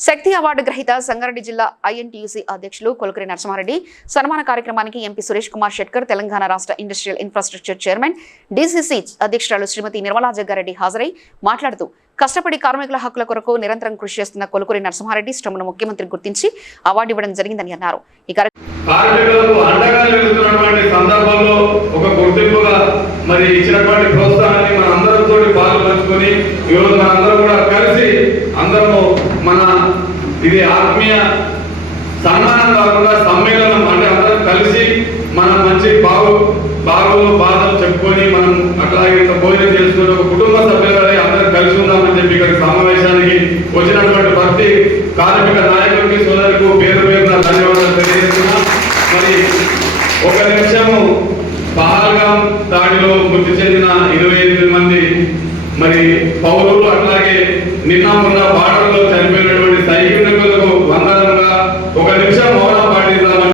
శక్తి award గ్రహీత సంగారెడ్డి జిల్లా INTUC అధ్యక్షులు కొలుకరి నరసింహారెడ్డి సన్మాన కార్యక్రమానికి ఎంపీ సురేష్ కుమార్ షెట్కర్, తెలంగాణ రాష్ట్ర ఇండస్ట్రియల్ ఇన్ఫ్రాస్ట్రక్చర్ చైర్మన్ డీసీసీ అధ్యక్షురాలు శ్రీమతి నిర్మలా జగ్గారెడ్డి హాజరై మాట్లాడుతూ కష్టపడి కార్మికుల హక్కుల కొరకు నిరంతరం కృషి చేస్తున్న కొలుకరి నరసింహారెడ్డి శ్రమను ముఖ్యమంత్రి గుర్తించి అవార్డు ఇవ్వడం జరిగిందని అన్నారు. ఈ కార్మికులకు అండగా నిలుస్తున్నటువంటి సందర్భంలో ఒక గుర్తింపుగా మరి ఇచ్చినటువంటి ప్రోత్సాహాన్ని మన అందరితో పాలు పంచుకొని ఈరోజు మనందరం కూడా కలిసి అందరము మన ఇది ఆత్మీయ సన్మానం కాకుండా సమ్మేళనం అంటే అందరం కలిసి మనం మంచి బాగులు బాధలు చెప్పుకొని మనం అట్లాగే భోజనం చేసుకుని ఒక కుటుంబ సభ్యులై అందరం కలిసి ఉందామని చెప్పి ఇక్కడ సమావేశానికి వచ్చినటువంటి ప్రతి కార్మిక నాయకుడికి సోదరులకు పేరు పేరున ధన్యవాదాలు తెలియజేస్తున్నా. మరి ఒక నిమిషము పహల్గాం దాడిలో మృతి చెందిన 28 మంది మరి పౌరులు అట్లాగే నిన్న మొన్న బార్డర్లో చనిపోయినటువంటి సైనికులకు వందనంగా ఒక నిమిషం మౌనం